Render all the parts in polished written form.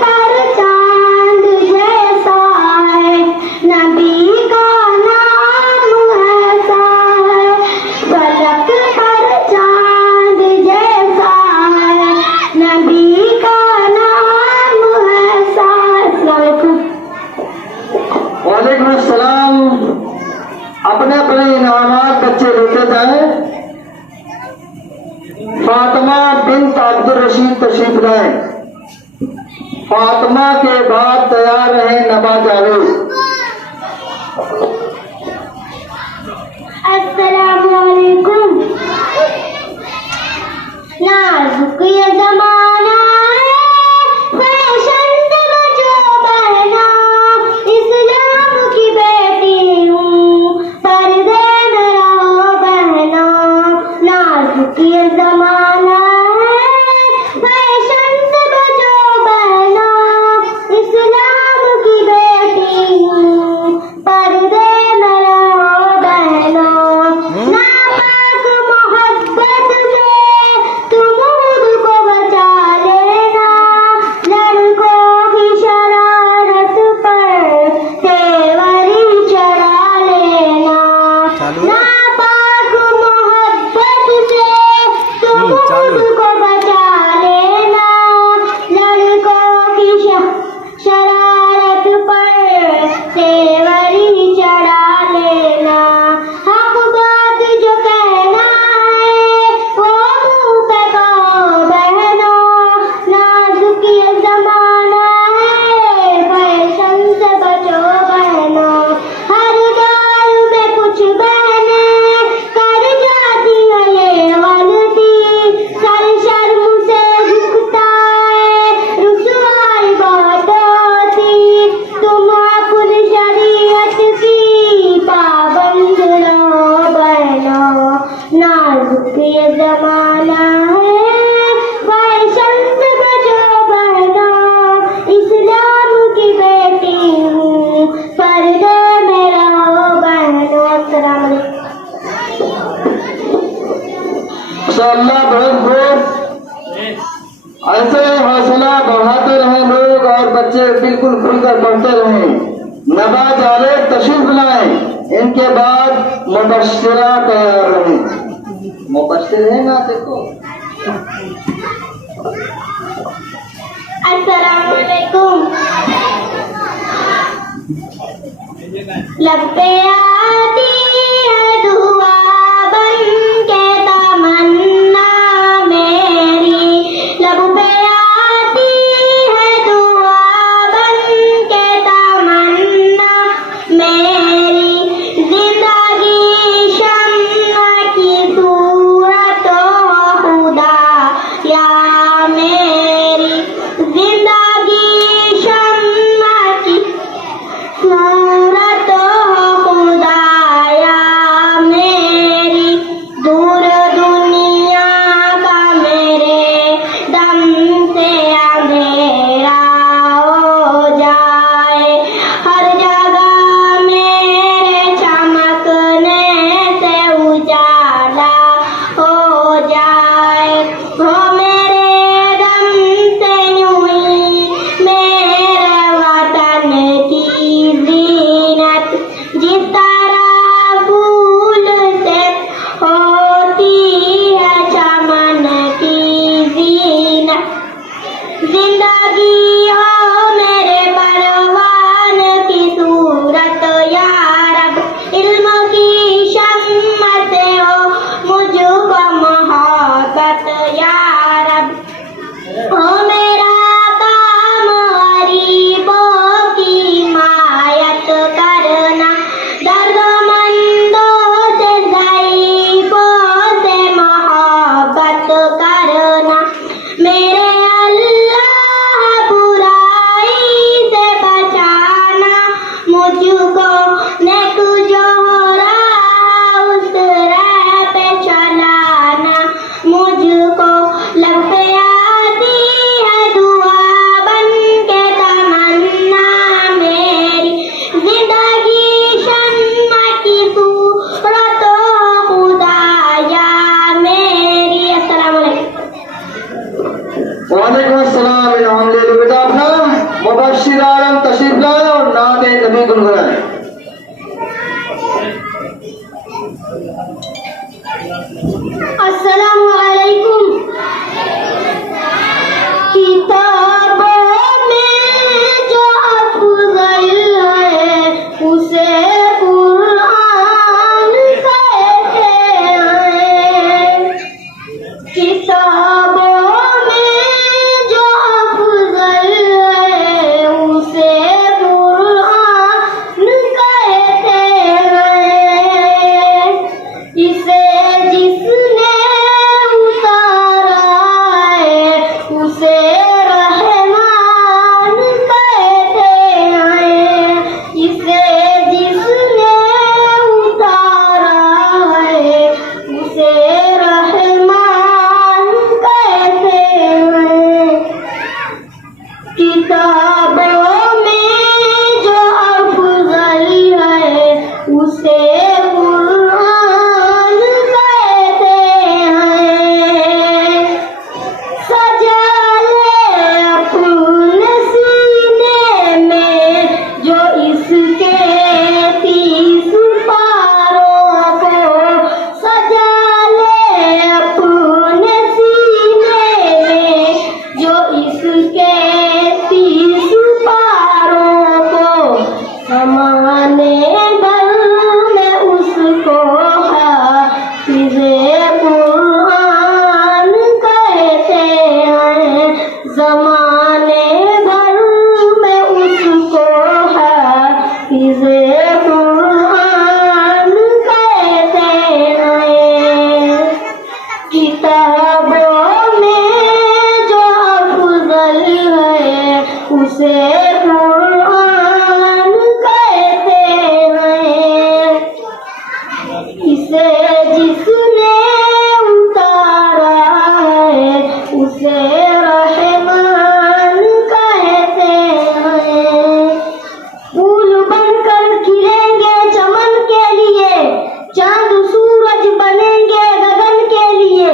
पर चांद जैसा है, नबी का नाम ऐसा है। फलक पर चांद जैसा है, नबी का नाम ऐसा है। वालेकुम अस्सलाम। अपने अपने इनामात बच्चे लेते जाए। फातिमा बिन्त अब्दुल रशीद तशरीफ लाए। फातिमा के बाद तैयार रहे नबा जावेद। अस्सलामु अलैकुम। नाजुक ये जमाना है, फैशन से बचो बहना। इस्लाम की बेटी हूँ, पर्दे में रहो बहना। नाजुक ये जमाना है, फैशन से बचो बहना। इस्लाम की बेटी हूँ, पर्दे में रहो बहना। नापाक मोहब्बत से तुम खुद को बचा लेना। लड़कों की शरारत पर तेवरी चढ़ा लेना। नापाक मोहब्बत से तुम खुद को बचा लेना। लड़कों की शरारत पर तेवरी चढ़ा लेना। हक बात जो कहना है, वो मुंह पे कहो बहना। नाजुक ये जमाना है, फैशन से बचो बहना। हर गाल में कुछ बहने कर जाती है ये गलती। सर शर्म से झुकता है, रुसवाई बहुत होती। तुम अपनी शरीयत की पाबंद रहो बहना। नाजुक ये जमाना है, फैशन से बचो बहना। इस्लाम की बेटी हूँ, पर्दे में रहो बहना। अस्सलाम इंशाअल्लाह बहुत बहुत ऐसे हौसला बढ़ाते रहे लोग और बच्चे बिल्कुल खुलकर पढ़ते रहे। नबा जावेद तशरीफ लाए। इनके बाद मुबश्शिरा तैयार रहे। मुबश्शिर है ना देखो। अस्सलामु अलैकुम। लब पे आती है दुआ बन के तमन्ना मेरी। लब पे आती है दुआ बन के तमन्ना मेरी। जिंदगी शम्मा की सूरत हो खुदा या मेरी। जिंदगी शम्मा की सूरत हो खुदाया मेरी। दूर दुनिया का मेरे दम से अंधेरा हो जाए। हर जगह मेरे चमकने से उजाला हो जाए। हो मेरे दम से यूं ही मेरे वतन की जीनत। जिस तरह फूल से होती है चमन की जीनत। जिंदगी हो मेरे परवान की सूरत या रब। इल्म की शम्मा से हो मुझको मोहब्बत या रब। हो मेरा काम गरीबों की हिमायत करना। दर्दमंदों से ज़ईफ़ों से मोहब्बत करना। मेरे अल्लाह बुराई से बचाना। मुझको नेक जो राह उस राह पे चलाना। मुझको लब पे आती है दुआ बन के तमन्ना मेरी। जिंदगी शम्मा की सूरत हो खुदाया मेरी। अस्सलाम वालेकुम। वालेकुम अस्सलाम। बेटा अपना मुबश्शिरान तशरीफ लाए और नात नबी गुनगुनाए। अस्सलामु अलैकुम। किताबों में जो अफजल है उसे कुरान कहते हैं। किताबों में जो अफजल है उसे कुरान कहते हैं। इसे जिसने उतारा है उसे रहमान कहते हैं। इसे जिसने उतारा है उसे रहमान कहते हैं। किताबों में जो अफजल है उसे कुरान कहते हैं। सजा ले अपने सीने में जो इसके 30 पारों को, सजा ले अपने सीने में जो इसके 30 पारों को, समाने भर में उसको हाफिज़े कुरान कहते हैं। ज़माने भर में उसको हाफिज़े कुरान कहते हैं। किताबों में जो अफजल है उसे कुरान कहते हैं। इसे जिसने उतारा है उसे रहमान कहते हैं। फूल बनकर खिलेंगे चमन के लिए, चांद सूरज बनेंगे गगन के लिए।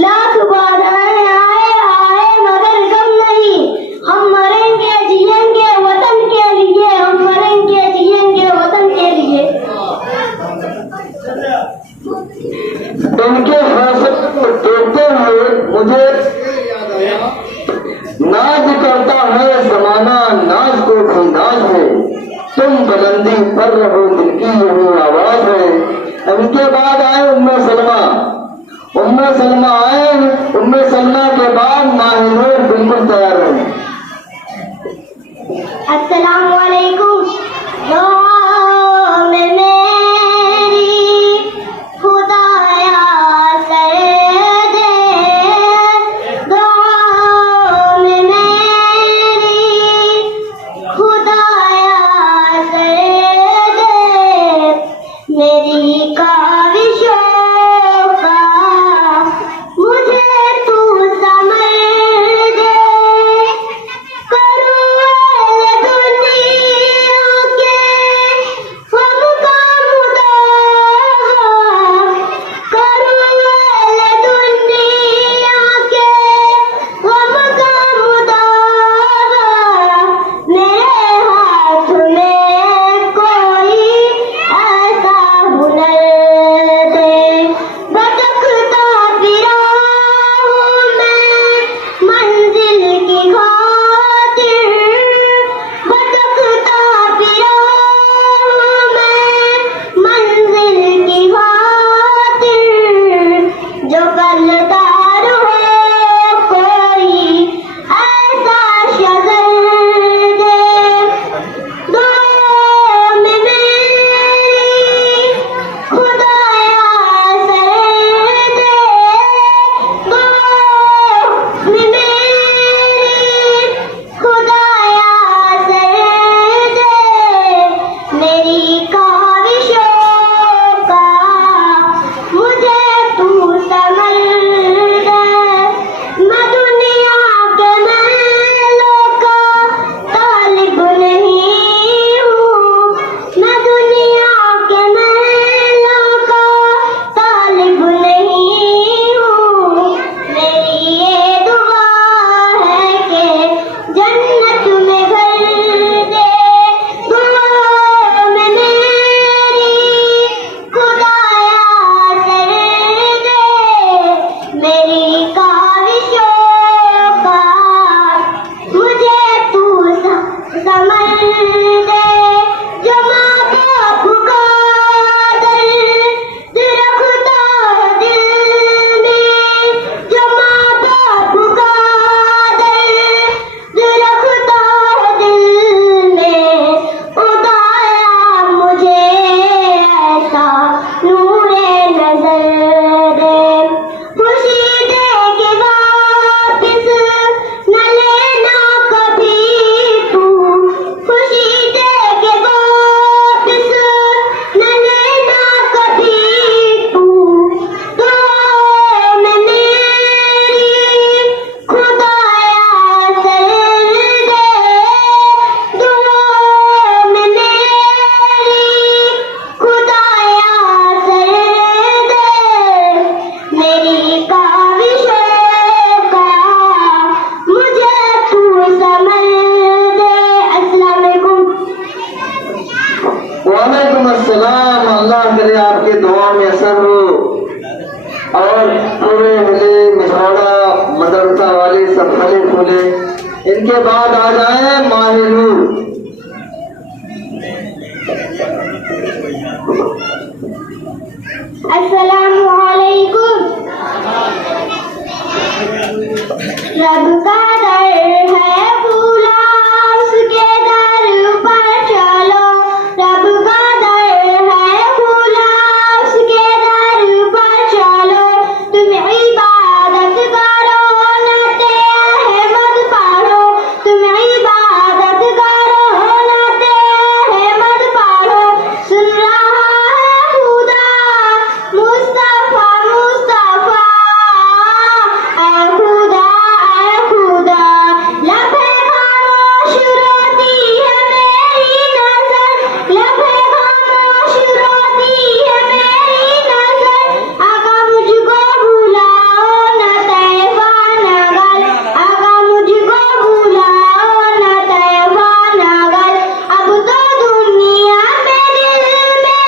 लाख बाधाएं आए आए मगर गम नहीं, हम मरेंगे जिएंगे वतन के लिए, हम मरेंगे जिएंगे वतन के लिए। इनके फैसले को देखते हुए मुझे नाज करता है जमाना, नाज को भी नाज है, तुम बुलंदी पर रहो दिल की यही आवाज है। इनके बाद आए उम्मे सलमा। उम्मे सलमा आए, उम्मे सलमा के बाद माहिनूर बिल्कुल तैयार है। अस्सलामु अलैकुम। दुआ में मेरी खुदाया सैयदे, दुआ में मेरी खुदाया सैयदे, मेरी काविशों का मुझे तू समझ दे। करूँ दुनिया पहले आपके दुआ में असर हो और पूरे मिले मिठौड़ा मदरसा वाले सब फले फूले। इनके बाद आ जाए माहिनूर। अस्सलामु अलैकुम। रब का दर है खुला, उसके दर पर चलो। रब का दर है खुला, उसके दर पर चलो। तुम इबादत करो, नाते अहमद पढ़ो। तुम इबादत करो, नाते अहमद पढ़ो। सुन रहा है खुदा मुस्तफा मुस्तफा, ऐ खुदा लबे खामोश रोती है मेरी नजर। लबे खामोश रोती है मेरी नजर। आका मुझको भुलाओ न तैबा नगर। आका मुझको भुलाओ न तैबा नगर। अब तो दुनिया में दिल में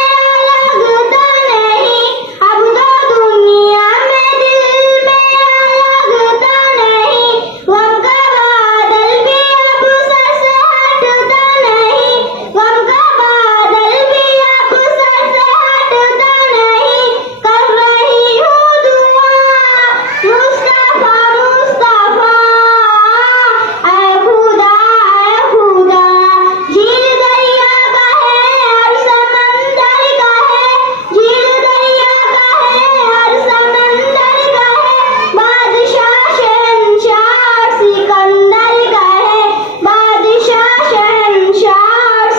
लगता नहीं। अब तो दुनिया में दिल में लगता नहीं। गम का बादल भी अब सर से हटता नहीं। गम का बादल भी अब सर से हटता नहीं। कर रही हूँ दुआ मुस्तफा मुस्तफा, ऐ खुदा झील दरिया का है और समंदर का है। झील दरिया का है और समंदर का है। बादशाह शहंशाह सिकंदर का है। बादशाह शहंशाह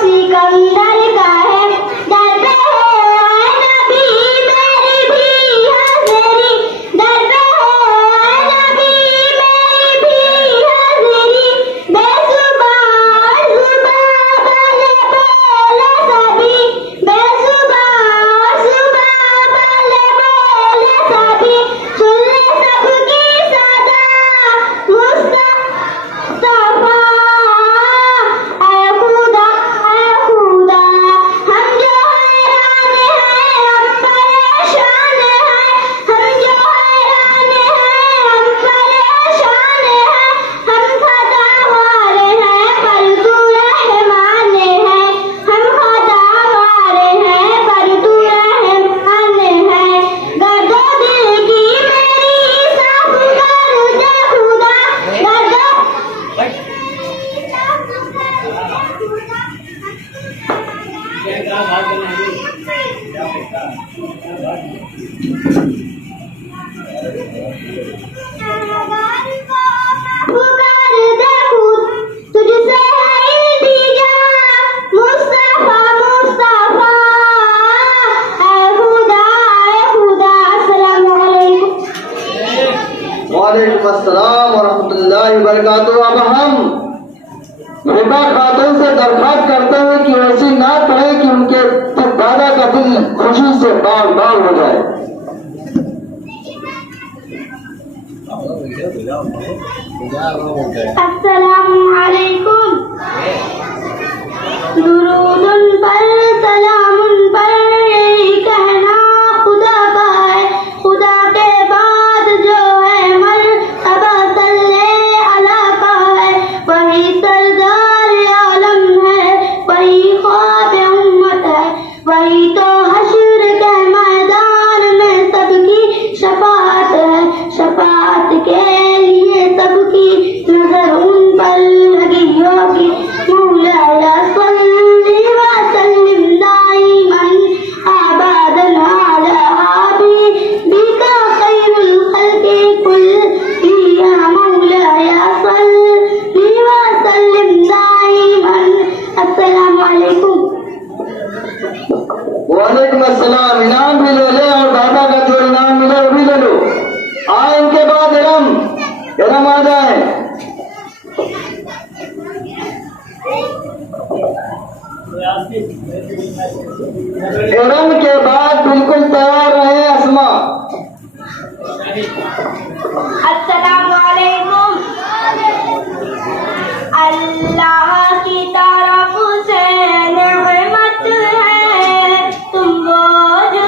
सिकंदर का है। दर पे है नबी मेरी भी हाज़िरी। दर पे है नबी मेरी भी हाज़िरी। बेज़ुबान ज़ुबान वाले बोले सभी। बेज़ुबान ज़ुबान वाले बोले सभी। सुन ले सबकी सदा मुस्तफा, ऐ खुदा हम जो हैरान हैं हम परेशान हैं। हम जो हैरान हैं हम परेशान हैं। हम खतावार हैं पर तू रहमान है। हम खतावार हैं पर तू रहमान है। गर्दो दिल की मेरी साफ कर दे खुदा। गर्दो पुकार दे खुद, तुझसे है इल्तिजा मुस्तफा मुस्तफा, ऐ खुदा अस्सलामु अलैकुम। वालेकुम अस्सलाम व रहमतुल्लाहि व बरकातुहू। अब हम हिबा खातून से दरख्वास्त करते हैं कि ऐसी नात पढ़े कि उनके दादा का दिल खुशी से बाग बाग हो जाए। अस्सलामु अलैकुम। दुरूदुन पर सलामुन पर यही कहना खुदा का है। खुदा के बाद जो है मरतबा सल्ले अला का है। वही सरदार आलम है, वही ख्वाब उम्मत है। वही तो हश्र के मैदान में सबकी शफाअत है। शफाअत के लिए सबकी नजर उन पर लगी होगी। मौलाया सल्ली व सल्लिम दाइमन अबदन अला हबीबिका खैरुल खल्क़ि कुल्लिया। मौलाया सल्ली व सल्लिम दाइमन। अस्सलामु अलैकुम। वालेकुम अस्सलाम। इनाम भी ले ले और दादा का जो इनाम मिले वो भी ले लो। इनके बाद इरम आ जाए। इरम के बाद बिल्कुल तैयार रहे अस्मा। अस्सलामु अलैकुम। अल्लाह की तरफ से नेमत है तुम वो जो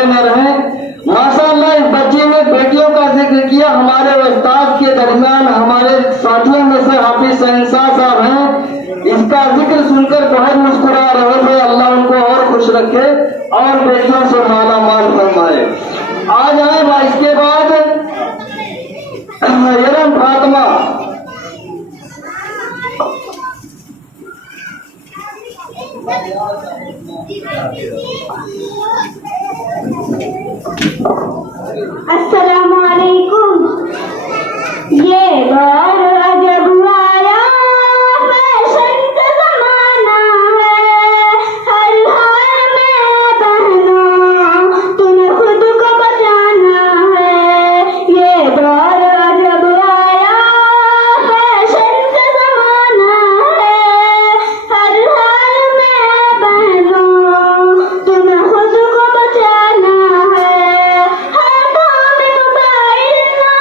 मर्तबे में रहें। माशाअल्लाह इस बच्चे ने बेटियों का जिक्र किया। हमारे उस्ताद के दरमियान हमारे साथियों में से हाफिज शहंशाह साहब हैं, इसका जिक्र सुनकर बहुत मुस्कुरा रहे थे। अल्लाह उनको और खुश रखे और बेटियों से माला माल फरमाए। आ जाए भाई, इसके बाद यरम फातिमा। अस्सलामु अलैकुम। ये दौर अजब आया, फैशन का जमाना है। हर हाल में बहनों तुम्हें खुद को बचाना है। ये दौर अजब आया, फैशन का जमाना है। हर हाल में बहनों तुम्हें खुद को बचाना है। हाथों में मोबाइल ना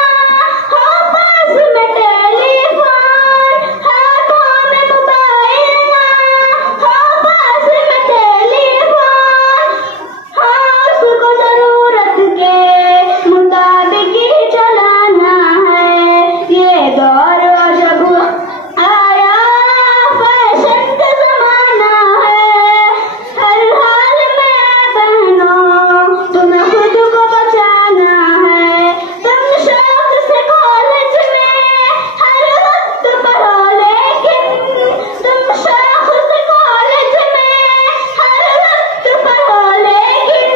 हो, पास में टेलीफोन। हाथों में मोबाइल ना हो, पास में टेलीफोन। हाँ, उसको जरूरत के मुताबिक ही चलाना है। ये दौर जब आया, फैशन का जमाना है। हर हाल में बहनों तुम्हें खुद को बचाना है। तुम शौक से कॉलेज में हर वक्त पढ़ो, लेकिन तुम शौक से कॉलेज में हर वक्त पढ़ो, लेकिन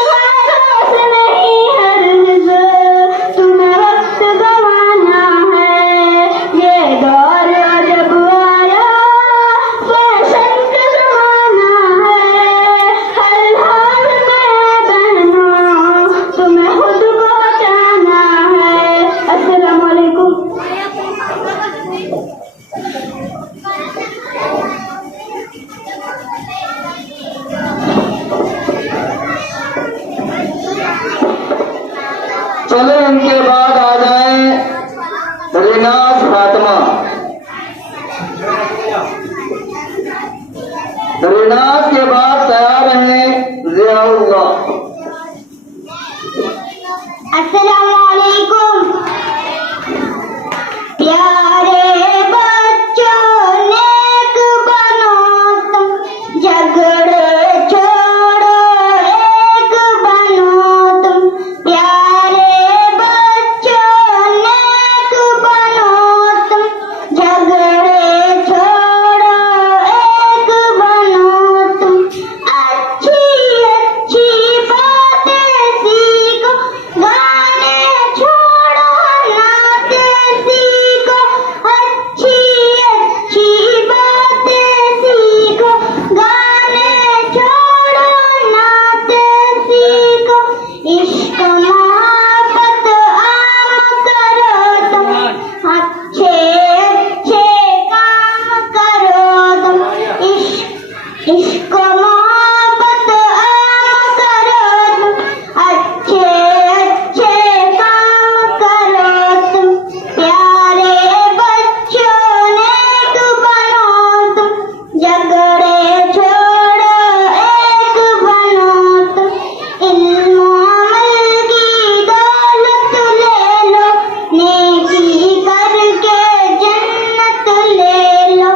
गैरों से नहीं हरगिज़ तुम्हें वक्त गंवाना है। ये दौर जब आया, फैशन का जमाना है। हर हाल में बहनों तुम्हें खुद को बचाना है। अस्सलामु अलैकुम। चले इनके बाद आ जाए रिनाज फातिमा। रिनाज के बाद तैयार हैं जियाउल्लाह। अस्सलामु अलैकुम। प्यारे बच्चों नेक बनो तुम, झगड़े छोड़ो एक बनो तुम। प्यारे बच्चों नेक बनो तुम, झगड़े छोड़ो एक बनो तुम। अच्छी अच्छी बातें सीखो, गाने छोड़ो नाते सीखो। अच्छी अच्छी बातें सीखो, गाने छोड़ो नाते सीखो। इश्क मोहब्बत आम करो तुम, अच्छे अच्छे काम करो तुम। इश्क मोहब्बत आम करो तुम, अच्छे अच्छे काम करो तुम। प्यारे बच्चों नेक बनो तुम, झगड़े छोड़ो एक बनो तुम। इल्म अमल की दौलत ले लो, नेकी करके जन्नत ले लो।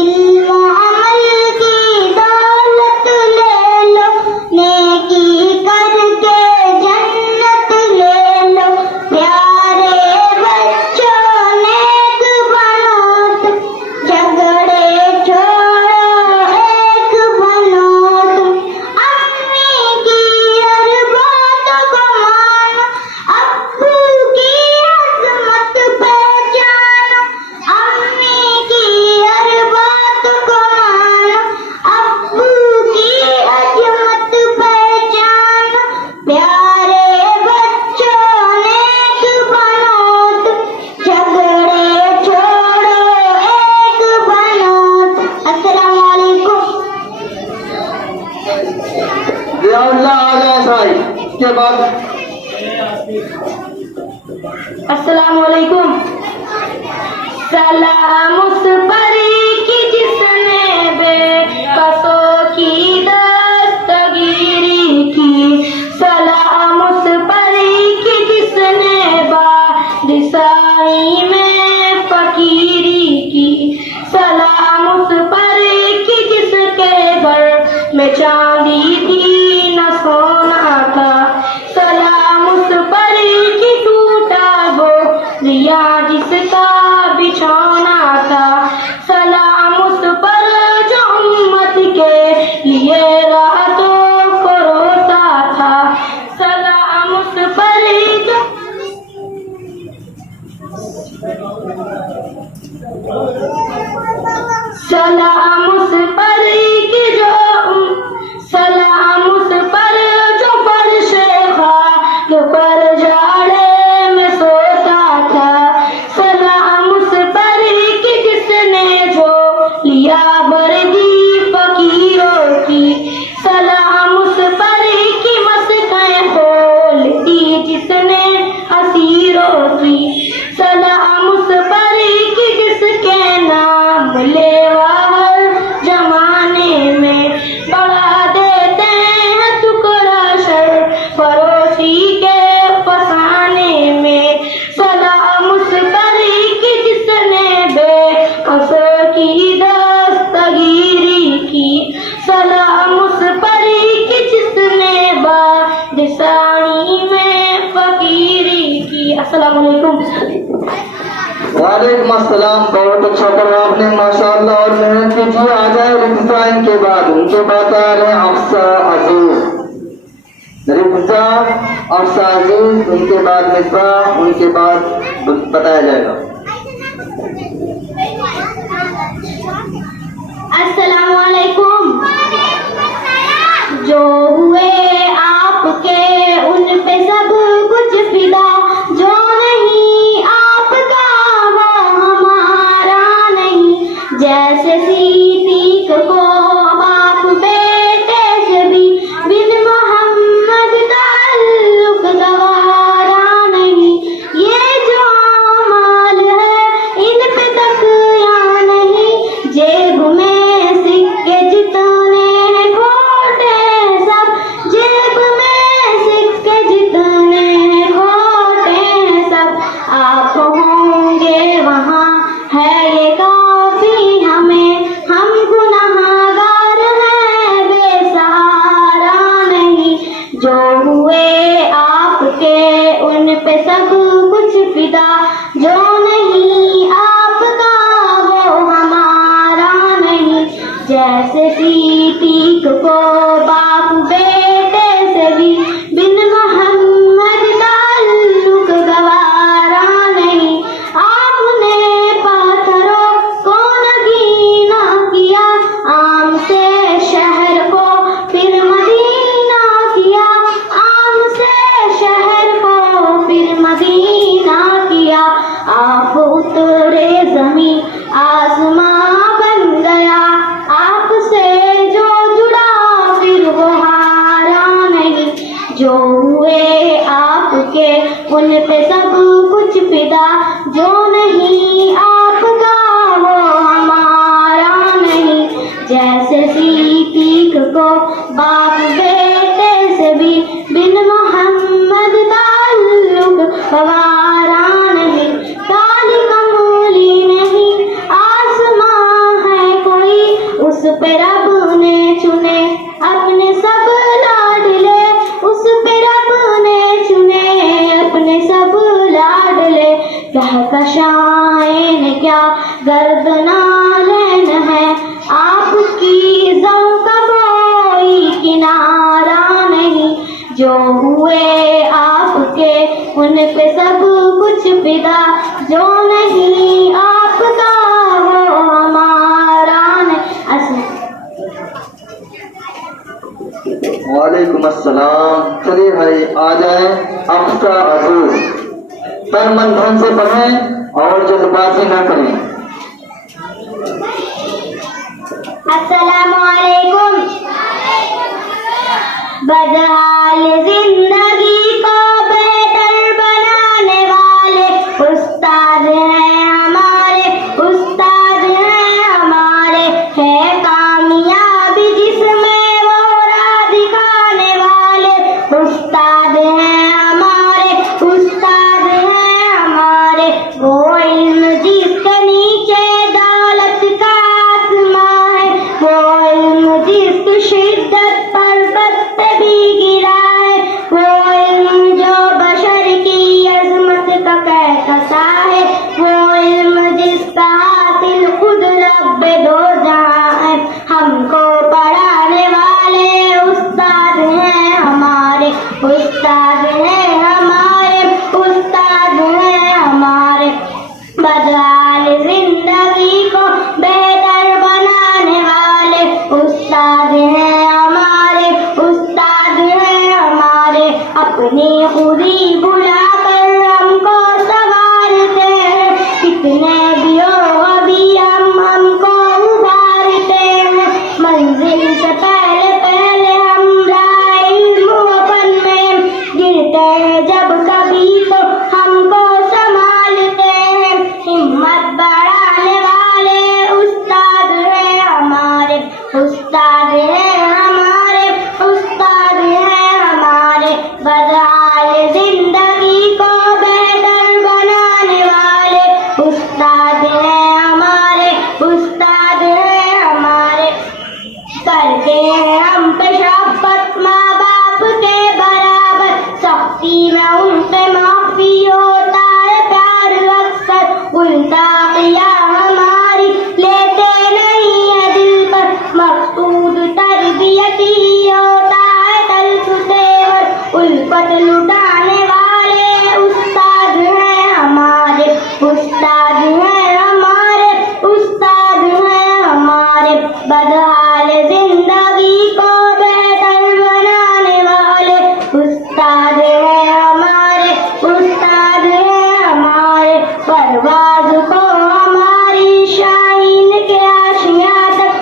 इल्म अमल की दौलत ले लो, नेकी करके जन्नत ले लो। प्यारे बच्चों नेक बनो तुम, झगड़े छोड़ो एक बनो तुम। अम्मी की हर बात को मानो, अब्बू की अज़मत पहचानो। अम्मी की हर बात को मानो, अब्बू की अज़मत पहचानो। प्यारे बच्चों नेक बनो तुम, झगड़े छोड़ो एक बनो तुम। अस्सलामु अलैकुम। जियाउल्लाह आ जाए साहब। इसके बाद अस्सलामु अलैकुम। सलाम उस परी की जिसने बेबसों की दस्तगीरी की। वालेकुम अस्सलाम। बहुत अच्छा करा आपने माशाअल्लाह और मेहनत कीजिए। आ जाए रिक्जा इनके बाद, उनके बाद आ रहे हैं अफसा अजीज। रिक्जा अफसा अजीज, उनके बाद मिसबा, उनके बाद बताया जाएगा। अस्सलाम वालेकुम। जो हुए आपके उन पे सब कुछ फिदा, जो नहीं आपका वो हमारा नहीं। जैसे सीतीक को बाप बेटे से भी बिन मोहम्मद ताल्लुक गवारा नहीं। ये जो अमाल है इन पे तक या नहीं। जेब में सिक्के जितने हैं खोटे सब, जेब में सिक्के जितने हैं खोटे सब। आप होंगे वहाँ है ये काफी हमें, हम गुनहगार हैं बेसहारा नहीं। जो हुए आपके उन पे सब कुछ फिदा, जो नहीं आपका वो हमारा नहीं। जैसे सीतीक को बाप बेटे से भी बिन मोहम्मद ताल्लुक गवारा नहीं। आपने पत्थरों को नगीना किया, आम से शहर को फिर मदीना किया। आम से शहर को फिर मदीना किया। आप उतरे जमीन आसमां बन गया, आपसे जो जुड़ा फिर वो हारा नहीं। जो हुए आपके उन पे सब कुछ फिदा, जो नहीं आपका वो हमारा नहीं। जैसे सीतीक को बाप बेटे से भी बिन मोहम्मद ताल्लुक गवारा नहीं। काली कमली नहीं आसमां है कोई, उस पे रब ने चुने अपने सब लाडले। उस पे रब ने चुने अपने सब लाडले। कहकशाएं ने क्या गर्दना लेन है, आपकी ज़ौ का कोई किनारा नहीं। जो हुए आपके उन पे सब कुछ फिदा, जो नहीं आपका वो हमारा नहीं। वालेकुम अस्सलाम। चलिए भाई आ जाए अफसा अजीज। तन मन धन से पढ़ें और जल्दबाजी न करें। अस्सलामु अलैकुम। बदहाल जिंदगी को बेहतर बनाने वाले उस्ताद हैं हमारे, उस्ताद हैं हमारे। है कामयाबी जिसमें वो राह दिखाने वाले उस्ताद हैं हमारे, उस्ताद हैं हमारे। वो इल्म जिसके नीचे दौलत का आसमां है, वो इल्म जिसकी शिद्दत पर्वत पे भी गिरा है। वो इल्म जो बशर की अजमत का कहता है, वो इल्म जिसका हासिल खुद रब्बे दो जहां है। हमको पढ़ाने वाले उस्ताद हैं हमारे, उस्ताद हैं हमारे, उस्ताद हैं हमारे। बदहाल जिंदगी को बेहतर बनाने वाले उस्ताद हैं हमारे, उस्ताद हैं हमारे। अपनी खुदी बुलाकर हमको संवारते हैं, कितने भी हो अभी हमको उभारते हैं। मंजिल से पहले पहले हम राह इल्म वफन में गिरते इज्जत लुटाने वाले उस्ताद हैं हमारे, उस्ताद हैं हमारे, उस्ताद हैं हमारे। बदहाल जिंदगी को बेहतर बनाने वाले उस्ताद हैं हमारे, उस्ताद हैं हमारे। परवाज़ को हमारी शाहीन के आशियाँ तक,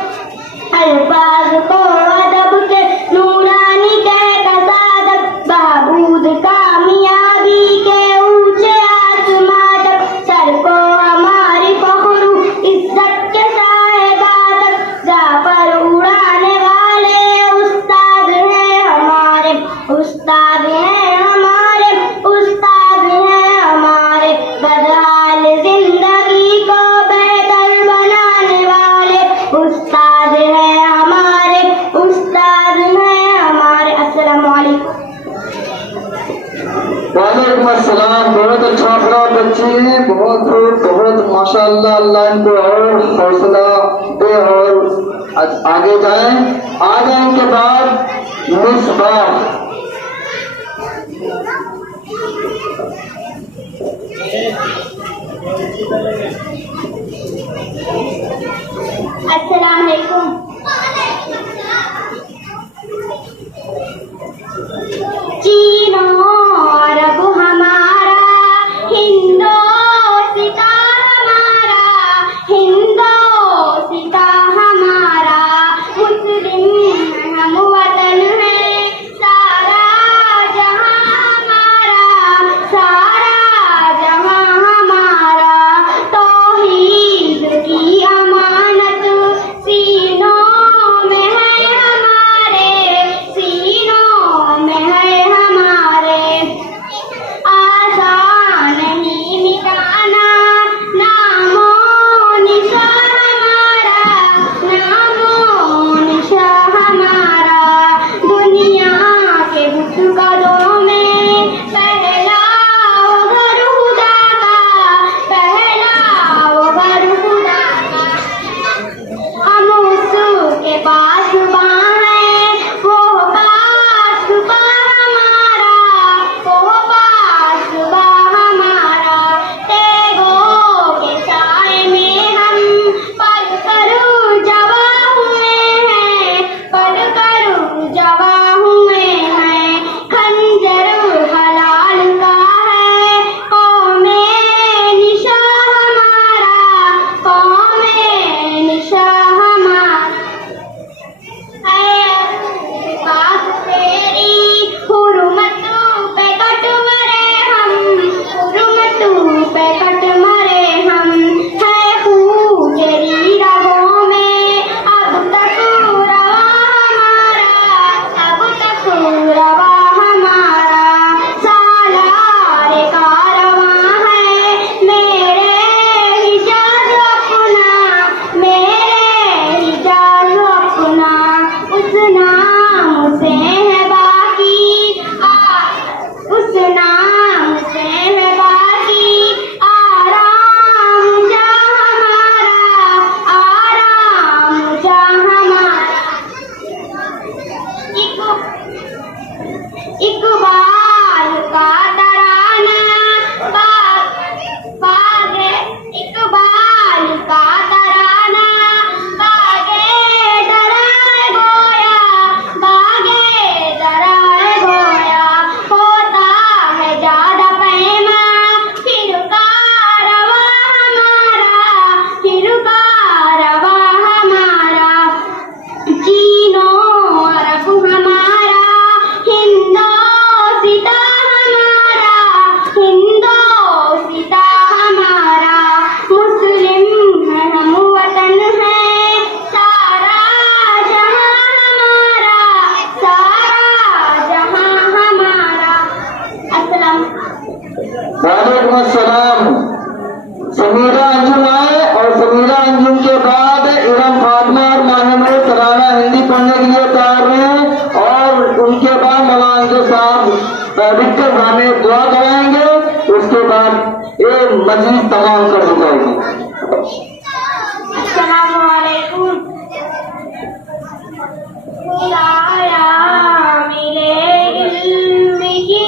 अल्फाज को अदब के नूरानी के कसादक, बहबूद कामयाबी के ऊंचे आसमां तक। सर को हमारी फख्र इज्जत के साहेबा तक, जा पर उड़ाने वाले उस्ताद हैं हमारे, उस्ताद हैं हमारे, उस्ताद हैं हमारे। बदहाल जिंदगी को बेहतर बनाने वाले उस्ताद हैं हमारे, उस्ताद हैं हमारे। अस्सलामु अलैकुम। वालेकुम अस्सलाम। बहुत अच्छा पढ़ा बच्चे हैं, बहुत माशाअल्लाह। अल्लाह इनको और हौसला दे और आगे जाएं। आ जाए इनके बाद मिसबाह। अस्सलाम वालेकुम। चीनो अरब हमारा, हिंदोसिता हमारा, हिंदोसिता हमारा। मुस्लिम हम वतन है, सारा जहां हमारा, सारा जहां हमारा। तौहीद की अमानत सीनों में है हमारे, सीनों में है हमारे। आसान नहीं मिटाना नामो निशा हमारा, नामो निशा हमारा। दुनिया के बुत कदों में पहला वो घर खुदा का, पहला वो घर खुदा का। हम उसके पास हैं, वो पास बा हमारा, वो पास बा हमारा। तेगों के साए में हम पल कर जवा हुए हैं, पल कर जवा हुए हैं। खंजर हलाल का है कौमे निशा हमारा, कौमे निशा हमारा। पास तेरी हुर्मत पे कट मरे हम, हुर्मत पे कट मरे हम। है खून तेरी रगों में अब तक रवा हमारा, अब तक रवा हमारा। सालारे कारवां है मेरे हिजाज अपना, मेरे हिजाज अपना। उस नाम से है बाकी उस नाम से है बाकी आराम जा हमारा, आराम जा हमारा। इकबाल का तराना बागे, इकबाल का तराना बागे दराए गोया, बागे दराए गोया। होता है ज्यादा पैमा फिर कारवा हमारा, फिर कारवा हमारा। चीनो अरब हमारा, हिंदोसिता हमारा, हिंदोसिता हमारा। मुस्लिम है हम वतन है, सारा जहां हमारा, सारा जहां हमारा। अस्सलाम। वालेकुम अस्सलाम। समीरा अंजुम आए और समीरा अंजुम के बाद इरम फातिमा और माहिर तराना हिंदी पढ़ने के लिए तैयार हैं और उनके बाद मौलाना साहब विक्टर हमें दुआ कराएंगे। उसके बाद ये मजलिस तमाम कर दी जाएगी। अस्सलामु अलैकुम। खुदाया मिले इल्म की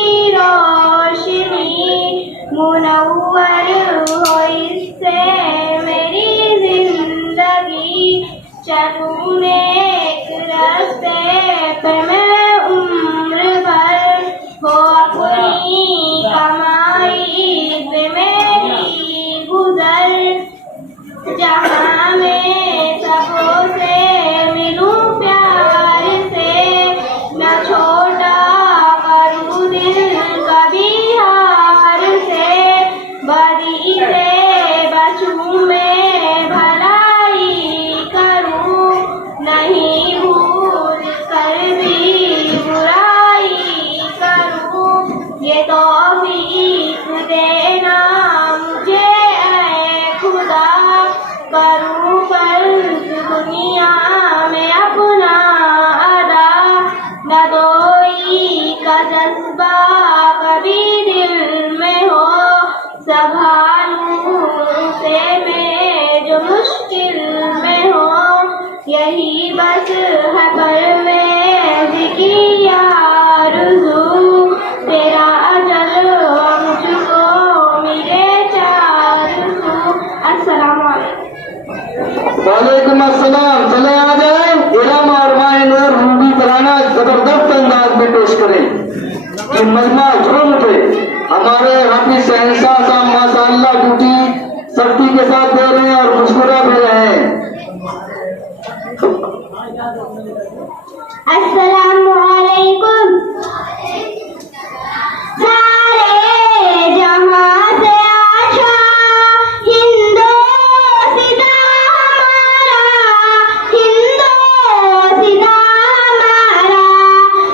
यकसोई का जज्बा कभी दिल में हो, संभालूं से मैं जो मुश्किल में हो, यही बस है परवेज़ की आरज़ू, तेरा अजल मुझको मिले चारज़ू। अस्सलाम वालेकुम। वालेकुम अस्सलाम। चले आ जाए इरम और माइनर रूबी तराना जबरदस्त अंदाज में पेश करें कि मजमा झूम के हमारे हाफिज शहंशाह साहब माशाअल्लाह ड्यूटी सख्ती के साथ दे रहे हैं और मुस्कुरा भी रहे हैं। अस्सलामु अलैकुम। सारे जहां से अच्छा हिंदोस्तां हमारा, हिंदोस्तां हमारा,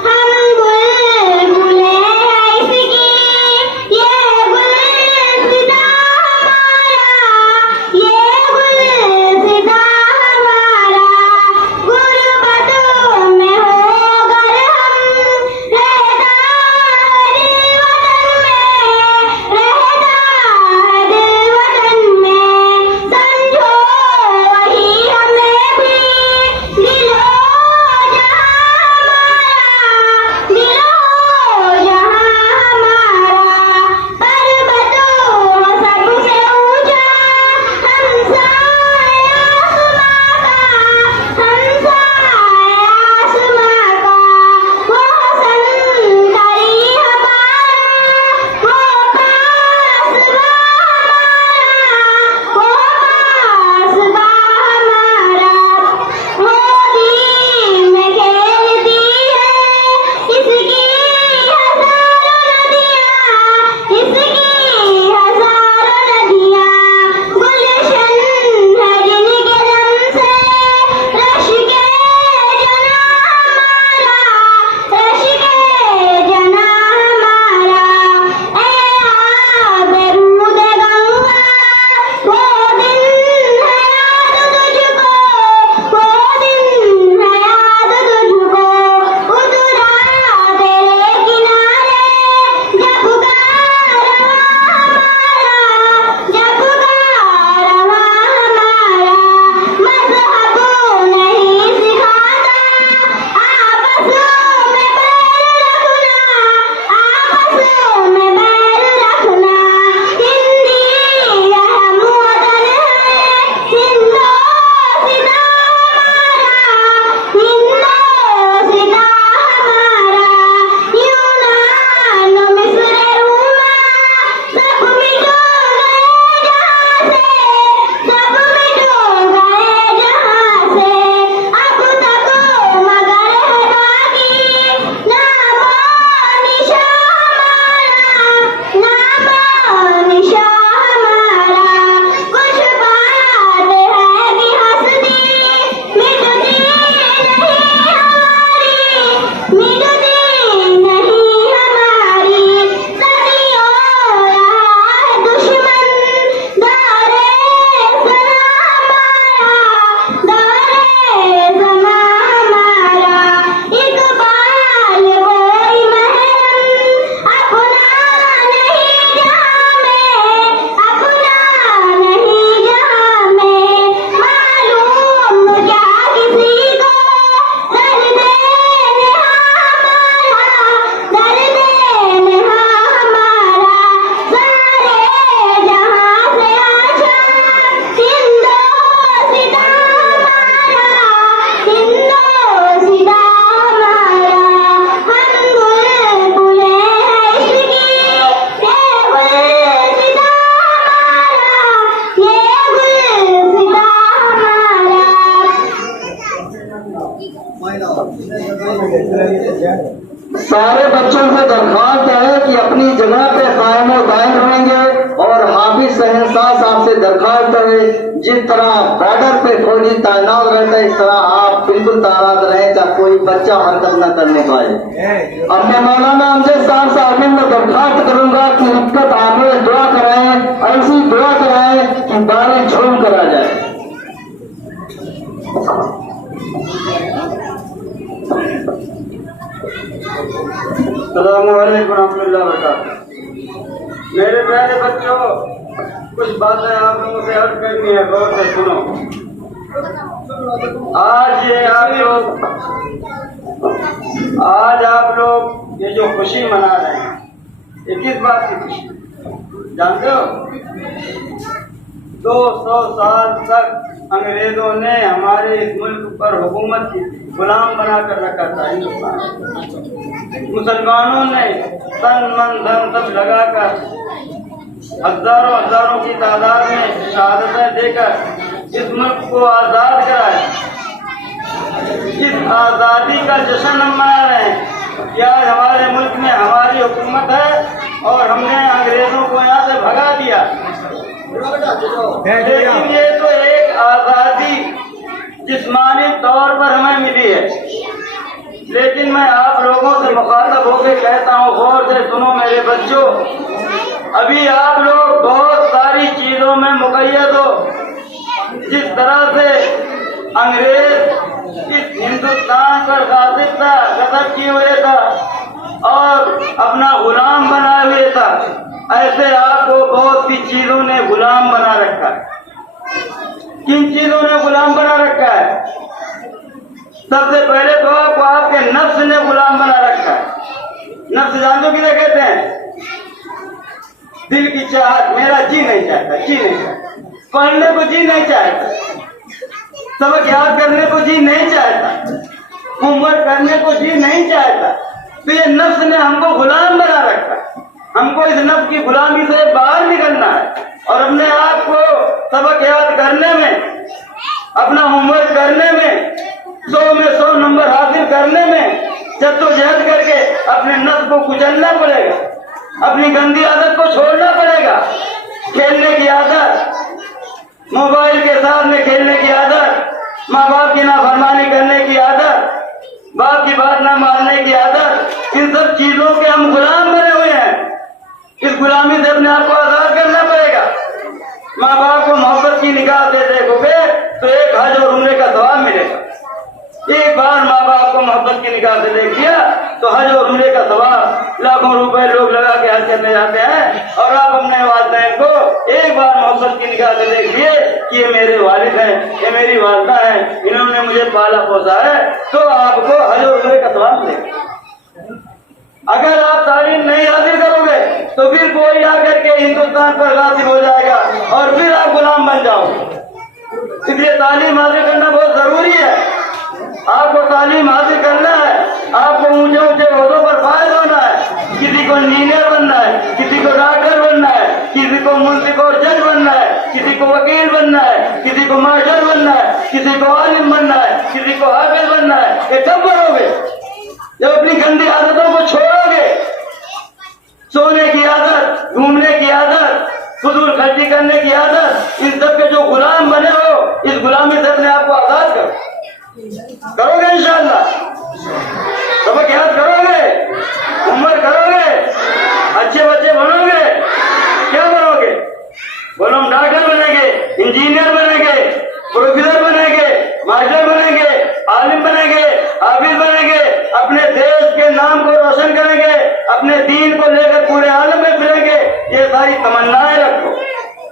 हम बुलबुलें हैं इसकी, ये गुलसितां हमारा, ये गुलसितां हमारा। गुरबतों में होकर हम रहता है दिल वतन में, रहता है दिल वतन में, समझो वही हमें भी दिलो जहां हमारा, दिलो जहां हमारा। पर्वतों सबसे ऊंचा हमसाए आसमां का, हमसाए आसमां का, वो संतरी हमारा, वो पासबा हमारा, वो पासबा हमारा। मोदी में खेलती है इसकी हजारों नदियाँ, इसकी हजारों नदियाँ। गुलशन है जिनके दम से रश के जना हमारा, रश के जना हमारा। ए आबरूद गंगा वो दिन है याद तुझको, वो दिन है याद तुझको, उतरा तेरे किनारे जब का रवा हमारा, जब का रवा हमारा। मज़हब नहीं सिखाता आपस में बैर रखना, आपस में बैर रखना। हिंदी अहम वतन है हिंदोस्तां हमारा, हिंदोस्तां हमारा। यूनान मिस्र रोमा सब मिटो गए जहां से, सब मिटो गए जहां से। अब तक मगर है बाकी नामो निशान हमारा, नामो निशान हमारा। कुछ बात है कि हंसती मिटती नहीं हमारी, मिटती नहीं हमारी। सदियों रहा है दुश्मन दारे सना हमारा, दारे सना हमारा। इकबाल कोई महरम अपना नहीं जहां में, अपना नहीं जहां में। मालूम क्या किसी को दर्द नेहा हमारा, दर्द नेहा हमारा। सारे जहां से अच्छा हिंदोस्तां हमारा, हिंदोस्तां हमारा। हम बुलबुलें हैं इसकी, ये गुलसितां हमारा, ये गुलसितां हमारा। सारे बच्चों से दरखास्त है कि अपनी जगह पे कायम और दायम रहेंगे और हाफिज शहंशाह साहब से दरखास्त है जिस तरह बॉर्डर पे फौजी तैनात रहता है इस तरह आप बिल्कुल तैनात रहें चाहे कोई बच्चा हरकत न करने पाए। अब मैं मौलाना अमजद साहब से आगे में दरखास्त करूंगा कि इनकत आगे दुआ कराएं, ऐसी दुआ कराएं कि बारिश झूम कर आ जाए। अस्सलामुअलैकुम रहमतुल्लाहि व बरकातुहू। मेरे प्यारे बच्चों, कुछ बातें आप लोगों से अर्ज करनी है, गौर से सुनो। आज आप लोग ये जो खुशी मना रहे हैं, ये किस बात की खुशी जानते हो? 200 साल तक अंग्रेजों ने हमारे इस मुल्क पर हुकूमत की, गुलाम बना कर रखा था हिंदुस्तान। मुसलमानों ने तन मन धन सब लगाकर हजारों हजारों की तादाद में शहादतें देकर इस मुल्क को आज़ाद कराया। इस आज़ादी का जश्न हम मना रहे हैं कि आज हमारे मुल्क में हमारी हुकूमत है और हमने अंग्रेजों को यहाँ से भगा दिया। लेकिन ये तो एक आज़ादी जिस्मानी तौर पर हमें मिली है, लेकिन मैं आप लोगों से मुखातब होकर कहता हूँ, गौर से सुनो मेरे बच्चों। अभी आप लोग बहुत सारी चीजों में मुक़य्यद हो। जिस तरह से अंग्रेज इस हिंदुस्तान पर गासिब था, गजब किए हुए था और अपना गुलाम बनाए हुए था, ऐसे आपको बहुत सी चीजों ने गुलाम बना रखा है। किन चीजों ने गुलाम बना रखा है? सबसे पहले तो आपको आपके नफ्स ने गुलाम बना रखा है। नफ्स जानते हो किसे कहते हैं? दिल की चाहत, मेरा जी नहीं चाहता, जी नहीं चाहता, पढ़ने को जी नहीं चाहता, सबक याद करने को जी नहीं चाहता, होमवर्क करने को जी नहीं चाहता। तो ये नफ्स ने हमको गुलाम बना रखा है। हमको इस नफ्स की गुलामी से बाहर निकलना है और अपने आप को सबक याद करने में, अपना होमवर्क करने में, 100 में 100 नंबर हासिल करने में जद्दोजहद करके अपने नफ्स को कुचलना पड़ेगा। अपनी गंदी आदत को छोड़ना पड़ेगा। खेलने की आदत, मोबाइल के साथ में खेलने की आदत, माँ बाप की नाफरमानी करने की आदत, बाप की बात ना मानने की आदत, इन सब चीजों के हम गुलाम बने हुए हैं। इस गुलामी से अपने आप को आजाद करना पड़ेगा। माँ बाप को मोहब्बत की निगाह से देखोगे तो एक हज और उम्रे का सवाब मिलेगा। एक बार माँ बाप को मोहब्बत की निगाह से देख लिया तो हज और उम्रे का सवाब, लाखों रुपए लोग लगा के हज करने जाते हैं और आप अपने वालिदैन को एक बार मोहब्बत की निगाह से देख लिए कि ये मेरे वालिद हैं, ये मेरी वालिदा हैं, इन्होंने मुझे पाला पोसा है, तो आपको हज और उम्रे का सवाब मिलेगा। अगर आप तालीम नहीं हासिल करोगे तो फिर कोई आकर के हिंदुस्तान पर गासिब हो जाएगा और फिर आप गुलाम बन जाओगे। इसलिए तालीम हासिल करना बहुत जरूरी है। आपको तालीम हासिल करना है, आपको ऊंचे ऊंचे ओहदों पर फायद होना है। किसी को इंजीनियर बनना है, किसी को डॉक्टर बनना है, किसी को मुंसिफ और जज बनना है, किसी को वकील बनना है, किसी को मास्टर बनना है, किसी को आलिम बनना है, किसी को हाफिज बनना है। ये कब बनोगे? जब अपनी गंदी आदतों को छोड़ोगे। सोने की आदत, घूमने की आदत, फजूल खर्ची करने की आदत, इन सब के जो गुलाम बने हो, इस गुलामी से अपने आप को आजाद करो। करोगे इंशाअल्लाह? सबक याद करोगे, उम्र करोगे, अच्छे बच्चे बनोगे। क्या बनोगे? बोलो हम डॉक्टर बनेंगे, इंजीनियर बनेंगे, प्रोफेसर बनेंगे, मास्टर बनेंगे, आलिम बनेंगे, हाफिज बनेंगे, अपने देश के नाम को रोशन करेंगे, अपने दीन को लेकर पूरे आलम में फिरेंगे। ये सारी तमन्नाएं रखो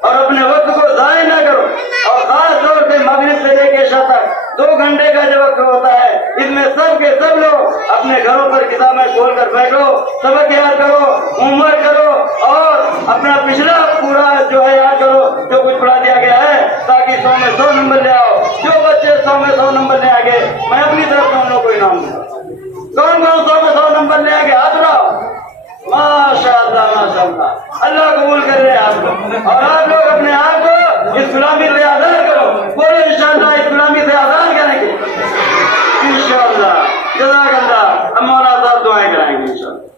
और अपने वक्त को जाया ना करो। और खास तौर से मगरिब से लेकर इशा तक 2 घंटे का जो वक्त होता है, इसमें सब के सब लोग अपने घरों पर किताबें खोल कर बैठो, सबक याद करो, होमवर्क करो और अपना पिछला पूरा जो है याद करो जो कुछ पढ़ा दिया गया है, ताकि 100 में 100 नंबर ले आओ। जो बच्चे 100 में 100 नंबर ले आगे, मैं अपनी तरफ से उन लोगों को इनाम दूंगा। कौन कौन 100 में 100 नंबर ले आगे? हाथ उठाओ। माशाअल्लाह, माशाअल्लाह, अल्लाह कबूल कर रहे हैं आपको। और आप लोग अपने आप को इस गुलामी से आजाद करो। बोलो इंशाअल्लाह इस गुलामी से आजाद करेंगे इंशाअल्लाह। जज़ाकल्लाह। हम मौला साहब दुआएं कराएंगे इंशाअल्लाह।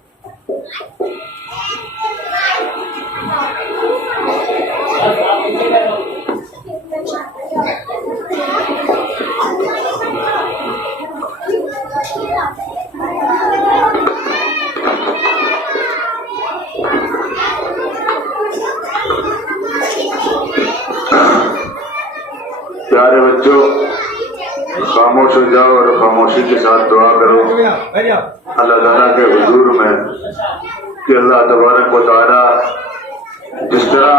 प्यारे बच्चों, खामोश हो जाओ और खामोशी के साथ दुआ करो। अल्लाह ताला के हुजूर में कि अल्लाह तबारक व तआला जिस तरह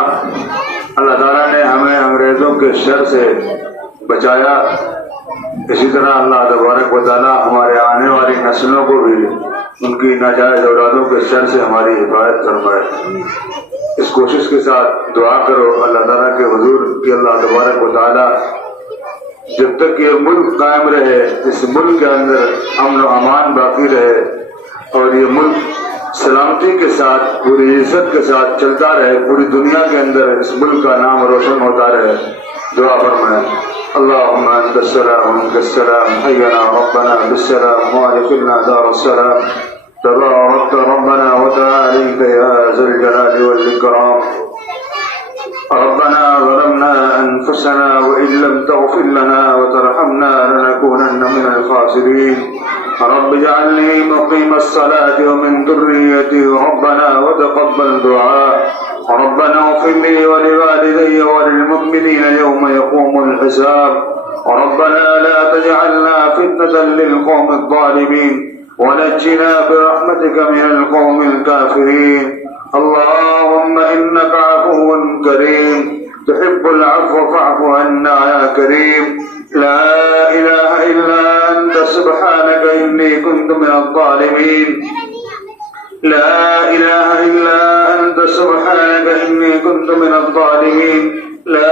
अल्लाह ताला ने हमें अंग्रेजों के शर से बचाया, इसी तरह अल्लाह तबारक व तआला हमारे आने वाली नस्लों को भी उनकी नाजायज औलादों के शर से हमारी हिफाजत फरमाए। इस कोशिश के साथ दुआ करो अल्लाह ताला के हुजूर कि अल्लाह तबारक व तआला जब तक ये मुल्क कायम रहे, इस मुल्क के अंदर अमन व अमान बाकी रहे और ये मुल्क सलामती के साथ पूरी इज्जत के साथ चलता रहे, पूरी दुनिया के अंदर इस मुल्क का नाम रोशन होता रहे। दुआ फरमाए। अल्लाहुम्मा अंतस्सलाम व मिनकस्सलाम हय्यना रब्बना बिस्सलाम व अदखिलना दारस्सलाम तबारक रब्बना व तआला या ज़ल जलाली वल इकराम। रब्बना ज़लमना अनफुसना व इन लम तग़फिर लना व तरहमना लनकूनन्न मिनल ख़ासिरीन। रब्ब इजअलनी मुक़ीमस्सलाति व मिन ज़ुर्रिय्यती रब्बना व तक़ब्बल दुआ। रब्बना इग़फिर ली व लिवालिदैय व लिलमुमिनीना यौम यक़ूमुल हिसाब। रब्बना ला तजअलना फ़ितनतन लिलक़ौमिज़ ज़ालिमीन व नज्जिना बिरहमतिका मिनल क़ौमिल काफ़िरीन। अल्लाहुम्मा इन्नका अफ़ुव्वुन करीम तुहिब्बुल अफ़्व फ़अफ़ु अन्ना या करीम। ला इलाहा इल्ला अंत सुब्हानका इन्नी कुन्तु मिनज़ ज़ालिमीन। ला इलाहा इल्ला अंत सुब्हानका इन्नी कुन्तु मिनज़ ज़ालिमीन। ला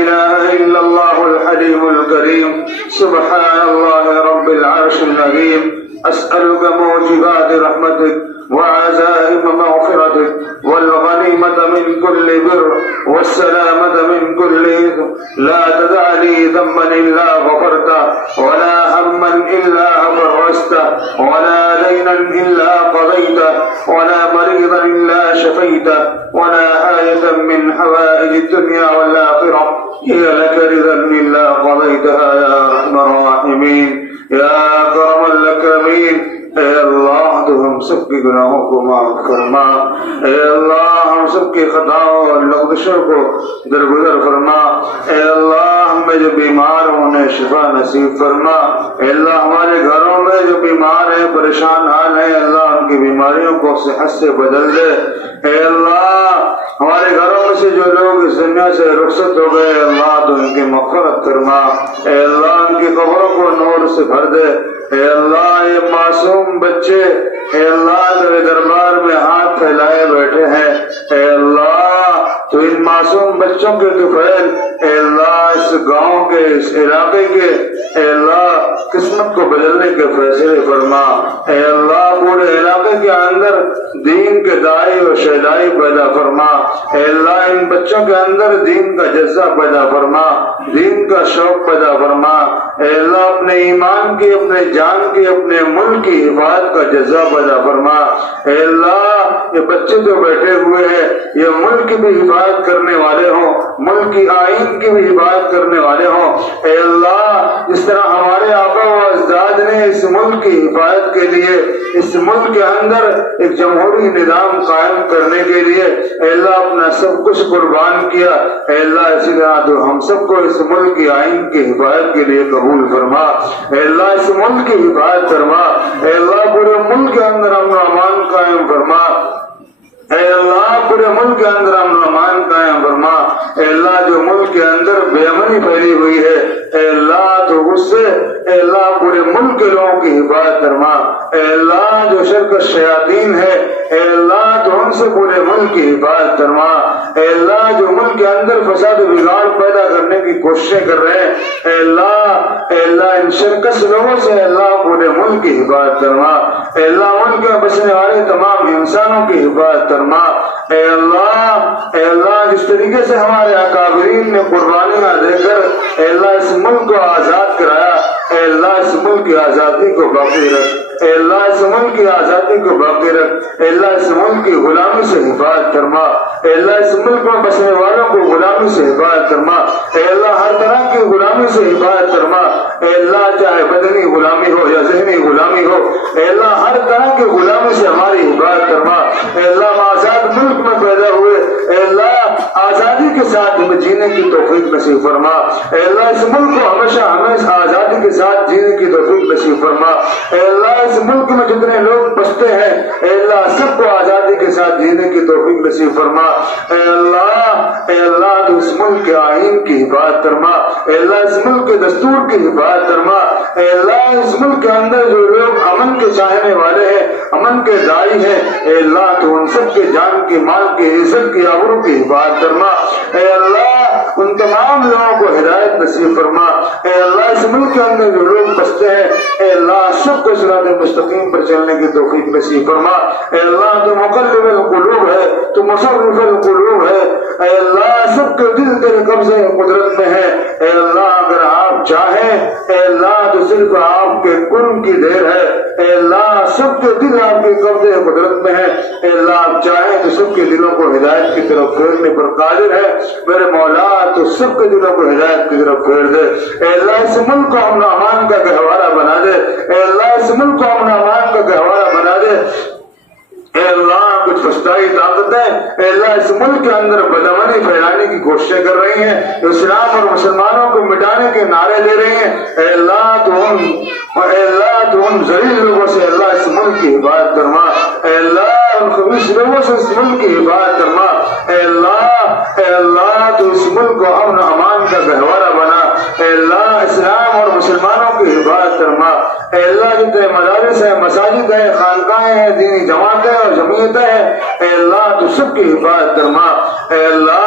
इलाहा इल्लल्लाहुल हलीमुल करीम सुब्हानल्लाहि रब्बिल अर्शिल अज़ीम। अस्अलुका मौजिबाति रहमतिक वअज़ाइम मग़फ़िरतिक वल्गनीमत मिन कुल्लि बिर्र वस्सलामत मिन कुल्लि इथ्म। ला तदअ ली ज़म्बन इल्ला ग़फ़रतहु वला हम्मन इल्ला फ़रजतहु वला दय्नन इल्ला क़ज़यतहु वला मरीज़न इल्ला शफ़यतहु वला हाजतन मिन हवाइजिद दुनिया वल आखिरह हिय लक रिज़न इल्ला क़ज़यतहा या अरहमर राहिमीन या अकरमल अकरमीन। ऐ अल्लाह तो हम सबके गुनाहों को माफ फरमा। ऐ अल्लाह हम सबके खताओं और लग़ज़शों को दरगुजर फरमा। ऐ अल्लाह हमें जो बीमार हैं उन्हें शिफा नसीब फरमा। ऐ अल्लाह हमारे घरों में जो बीमार हैं, परेशान हाल हैं, अल्लाह उनकी बीमारियों को सेहत से बदल दे। ऐ अल्लाह हमारे घरों में से जो लोग इस दुनिया से रुखसत हो गए, अल्लाह तो उनकी मग़फ़िरत फरमा। ऐ अल्लाह उनकी कब्रों को नूर से भर दे। ऐ अल्लाह ये मासूम बच्चे ऐ अल्लाह तेरे दरबार में हाथ फैलाए बैठे हैं। ऐ अल्लाह तो इन मासूम बच्चों के तुफैल ऐ अल्लाह इस गांव के, इस इलाके के ऐ अल्लाह किस्मत को बदलने के फैसले फरमा। ऐ अल्लाह पूरे इलाके के अंदर दीन के दाई और शहदाई पैदा फरमा। ऐ अल्लाह इन बच्चों के अंदर दीन का जज्बा पैदा फरमा, दीन का शौक पैदा फरमा। ऐ अल्लाह अपने ईमान की, अपने जान की, अपने मुल्क की हिफाजत का जज्बा पैदा फरमा। ऐ अल्लाह ये बच्चे जो बैठे हुए हैं ये मुल्क की भी हिफाजत करने वाले हों, मुल्क की आईन की भी हिफाजत करने वाले हों। ऐ अल्लाह जिस तरह हमारे आबा व अजदाद ने इस मुल्क की हिफाजत के लिए, इस मुल्क के अंदर एक जमहूरी निज़ाम कायम करने के लिए ऐ अल्लाह अपना सब कुछ कुर्बान किया। ऐ अल्लाह इसी तरह तो हम सबको इस मुल्क की आईन की हिफाजत के लिए कबूल फरमा। ऐ अल्लाह इस मुल्क की हिफाजत फरमा। ऐ अल्लाह पूरे मुल्क के अंदर अमन व अमान कायम फरमा। ऐ अल्लाह पूरे मुल्क के अंदर अमन व अमान कायम फरमा। ऐ अल्लाह जो मुल्क के अंदर बेअमनी फैली हुई है ऐ अल्लाह तो उससे ऐ अल्लाह पूरे मुल्क के लोगों की हिफाजत फरमा। ऐ अल्लाह जो शर्क शयातीन है ऐ अल्लाह तो उनसे पूरे मुल्क की हिफाजत फरमा। ऐ अल्लाह जो मुल्क के अंदर फसाद बिगाड़ पैदा करने की कोशिशें कर रहे हैं ऐ अल्लाह इन शर्कस लोगों से अल्लाह पूरे मुल्क की हिफाजत फरमा। ऐ अल्लाह मुल्क में बसने वाले तमाम इंसानों की हिफाजत फरमा। ऐ अल्लाह जिस तरीके से हमारे अकाबरीन ने कुर्बानियां देकर ऐ अल्लाह इस मुल्क को आजाद कराया, ऐ अल्लाह इस मुल्क की आजादी को बाकी रख। ऐ अल्लाह इस मुल्क की आजादी को बाकी रख। ऐ अल्लाह इस मुल्क की गुलामी से हिफाजत फरमा। ऐ अल्लाह इस मुल्क में बसने वालों को गुलामी से हिफाजत फरमा। ऐ अल्लाह हर तरह की गुलामी से हिफाजत फरमा। ऐ अल्लाह चाहे बदनी गुलामी हो या ज़हनी गुलामी हो, ऐ अल्लाह हर तरह की गुलामी से हमारी हिफाजत फरमा। ऐ अल्लाह आजाद मुल्क में पैदा हुए, ऐ अल्लाह आजादी के साथ जीने की तौफीक नसीब नसीब फरमा। ए अल्लाह इस मुल्क को हमेशा हमेशा आजादी के साथ जीने की तौफीक नसीब फरमा। ए अल्लाह इस मुल्क में जितने लोग बसते हैं ए अल्लाह सबको आजादी के साथ जीने की तौफीक नसीब फरमा। ए अल्लाह तो इस मुल्क के आईन की हिफाजत फरमा। ए अल्लाह इस मुल्क के दस्तूर की हिफाजत फरमा। ए अल्लाह इस मुल्क के अंदर जो लोग अमन के चाहने वाले हैं, अमन के दाई हैं, ए अल्लाह तो उन सब के जान की, माल की, इज्जत की, आबरू की हिफाजत फरमा। ए अल्लाह उन तमाम लोगों को हिदायत नसीब फरमा। ए अल्लाह इस मुल्क के अंदर जो लोग बसते हैं ए अल्लाह सबको सिरात मुस्तकीम पर चलने की तौफीक नसीब फरमा। ए अल्लाह तो मुक़ल्लिबुल क़ुलूब है, तो मुसर्रिफुल क़ुलूब है। ए अल्लाह सबके दिल तेरे कब्ज़े कुदरत में है। ए अल्लाह अगर आप चाहें ए अल्लाह तो सिर्फ आपके कुर्ब की देर है। ए अल्लाह सबके दिल आपके कब्ज़े कुदरत में है। ए अल्लाह आप चाहें तो सबके दिलों को हिदायत की तरफ फेरने पर कादिर है। मेरे मौला तो सबके दिलों को हिदायत की तरफ फेर दे। ए अल्लाह इस मुल्क को अमन अमान का गहवारा बना दे। ए अल्लाह इस मुल्क को अमन अमान का गहवारा बना दे। ए अल्लाह कुछ फस्ताई ताकतें ए अल्लाह इस मुल्क के अंदर बदअमनी फैलाने की कोशिशें कर रही हैं, इस्लाम और मुसलमानों को मिटाने के नारे ले रही हैं। ए अल्लाह तो उन जलील लोगों से अल्लाह इस मुल्क की हिफाजत फरमा। ए अल्लाह उन खबीस लोगों से इस मुल्क की हिफाजत फरमा। ए अल्लाह तो इस मुल्क को अमन अमान का गहवारा बना। ए अल्लाह इस्लाम और मुसलमानों की हिफाजत फरमा। ए अल्लाह जितने मदारिस है, मसाजिद है, खानकाहें हैं, दीनी जमातें और जमीयतें हैं ए अल्लाह तो सबकी हिफाजत फरमा। ए अल्लाह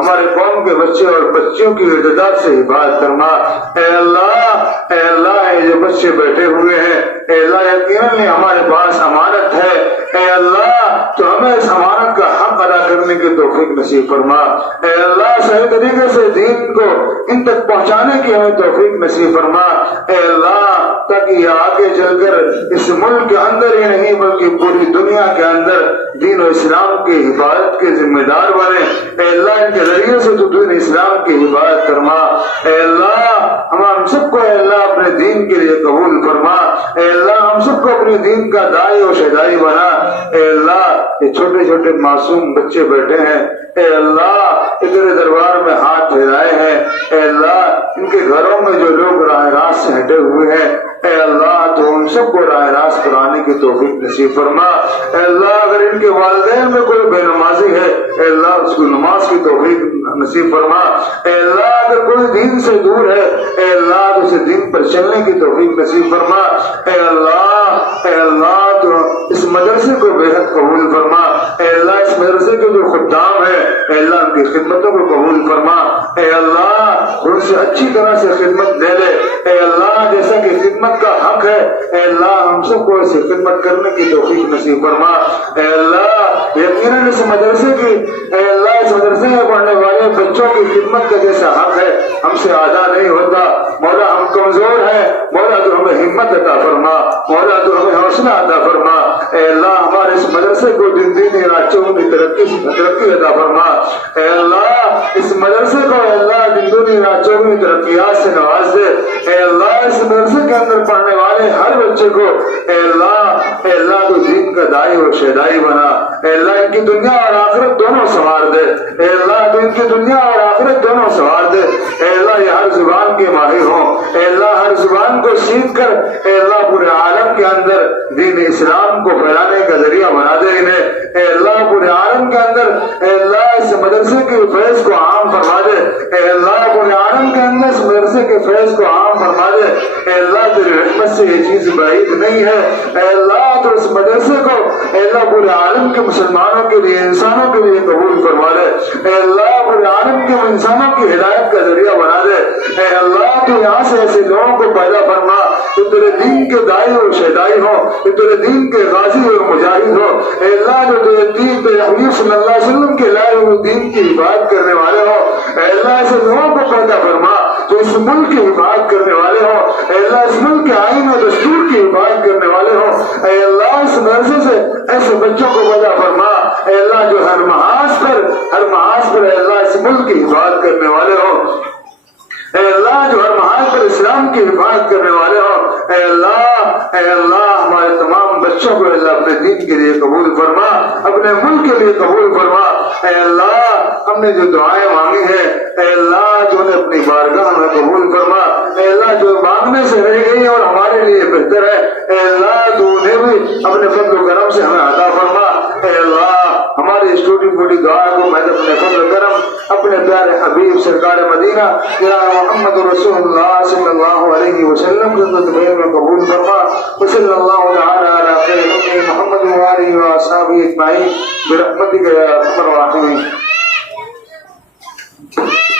हमारे कौम के बच्चे और बच्चियों की इर्तिदाद से हिफाजत फरमा। ए अल्लाह ये जो बच्चे बैठे हुए हैं ए अल्लाह यकीनन हमारे पास अमानत है। ए अल्लाह तो हमें इस अमानत का हक अदा करने की तौफीक नसीब फरमा। ए अल्लाह सही तरीके से दीन को इन तक पहुंचाने की हमें तौफीक नसीब फरमा। ए अल्लाह ताकि आगे चलकर इस मुल्क के अंदर ही नहीं बल्कि पूरी दुनिया के अंदर दीन और इस्लाम की हिफाजत के जिम्मेदार बने। ए अल्लाह इनके जरिए से तो दीन इस्लाम की हिफाजत फरमा। ए अल्लाह हम सबको अल्लाह अपने दीन के लिए कबूल फरमा। ए अल्लाह हम सबको अपने दीन का दाई और शहदाई बना। ए अल्लाह ये छोटे छोटे मासूम बच्चे बैठे हैं ए अल्लाह तेरे दरबार में हाथ फैलाए हैं। ए अल्लाह इनके घरों में जो लोग राह रास्त से हटे हुए हैं ए अल्लाह तो उन सबको राह रास्त पर आने की तौफीक नसीब फरमा। ए अल्लाह अगर इनके वालिदैन में कोई बेनमाजी है ए अल्लाह उसको नमाज की तौफीक नसीब फरमा। ए अल्लाह अगर कोई दीन से दूर है ए अल्लाह तो उसे दीन पर चलने की तौफीक नसीब फरमा। ए अल्लाह तो इस मदरसे को बेहद कबूल फरमा। ए अल्लाह इस मदरसे के जो खुद्दाम है ए अल्लाह उनकी खिदमतों को कबूल फरमा। ए अल्लाह उनसे अच्छी तरह से खिदमत दे ले। ए अल्लाह जैसा कि खिदमत का हक है ए अल्लाह हम सबको ऐसे खिदमत करने की तौफीक नसीब फरमा। ए अल्लाह यकीनन इस मदरसे की ए अल्लाह इस मदरसे में पढ़ने वाले बच्चों की खिदमत का जैसा हक है हमसे आधा नहीं होता। मौला हम कमजोर हैं, मौला तो हमें हिम्मत अता फरमा, मौला तो हमें हौसला अता फरमा। ए अल्लाह हमारे इस मदरसे को दिन दिन राचौनी तरक्की अता फरमा। ए अल्लाह इस मदरसे को अल्लाह दिन दिन राचौनी तरक्कियात से नवाज दे। ए अल्लाह इस मदरसे के अंदर पढ़ने वाले हर बच्चे को ए अल्लाह तो दीन का दाई और शहदाई बना। ए अल्लाह इनकी दुनिया और आखिरत दोनों संवार दे। ए अल्लाह तो इनकी दुनिया और आखिरत दोनों संवार दे। ए अल्लाह ये हर जुबान के माहिर हों। ए अल्लाह हर जुबान को सीख कर ए अल्लाह पूरे आलम के अंदर दीन इस्लाम को फैलाने का जरिया बना दे इन्हें। ए अल्लाह पूरे आलम के अंदर ए अल्लाह इस मदरसे के फैज को आम फरमा दे। ए अल्लाह पूरे आलम के अंदर इस मदरसे के फैज को आम फरमा दे। ए अल्लाह तेरी रहमत से ये चीज बाइद नहीं है। ए अल्लाह तो इस मदरसे को ए अल्लाह पूरे आलम के मुसलमानों के लिए, इंसानों के लिए कबूल करवा दे। ए अल्लाह पूरे आलम के इंसानों की हिदायत का जरिया बना दे। ए अल्लाह तो यहाँ से ऐसे लोगों को पैदा फरमा तो तेरे दीन के दाई और शहदाई हो, तो तेरे दीन के गाजी और मुजाहिद हो। ए अल्लाह जो तेरे दीन पे हबीब सल्लल्लाहु अलैहि वसल्लम के लाए हुए दीन की हिफाजत करने वाले हो। ए अल्लाह ऐसे लोगों को पैदा फरमा तो इस मुल्क की हिफाजत करने वाले हो। ए अल्लाह इस मुल्क के आईन और दस्तूर की हिफाजत करने वाले हो। ए अल्लाह इस मदरसे से ऐसे बच्चों को पैदा फरमा ए अल्लाह जो हर महाज पर अल्लाह इस मुल्क की हिफाजत करने वाले हो। ए अल्लाह जो हर महाज पर इस्लाम की हिफाजत करने वाले हो। ए अल्लाह हमारे तमाम बच्चों को अल्लाह अपने दीन के लिए कबूल फरमा, अपने मुल्क के लिए कबूल फरमा। ऐ अल्लाह हमने जो दुआएं मांगी है ऐ अल्लाह जो ने अपनी बारगाह में कबूल फरमा। ऐ अल्लाह जो मांगने से रह गई और हमारे लिए बेहतर है ऐ अल्लाह तो उन्हें भी अपने फजल करम से हमें अता फरमा। ऐ अल्लाह हमारी इस छोटी मोटी दुआ को मैं अपने फजल करम अपने प्यारे हबीब सरकार मदीना मोहम्मद रसूलुल्लाह सल्लल्लाहु अलैहि वसल्लम की खिदमत में कबूल फरमा। सल्लल्लाहु तआला अला खैर मोहम्मद व आलिहि व अस्हाबिहि अजमाइन बिरहमतिका या अरहमर राहिमीन।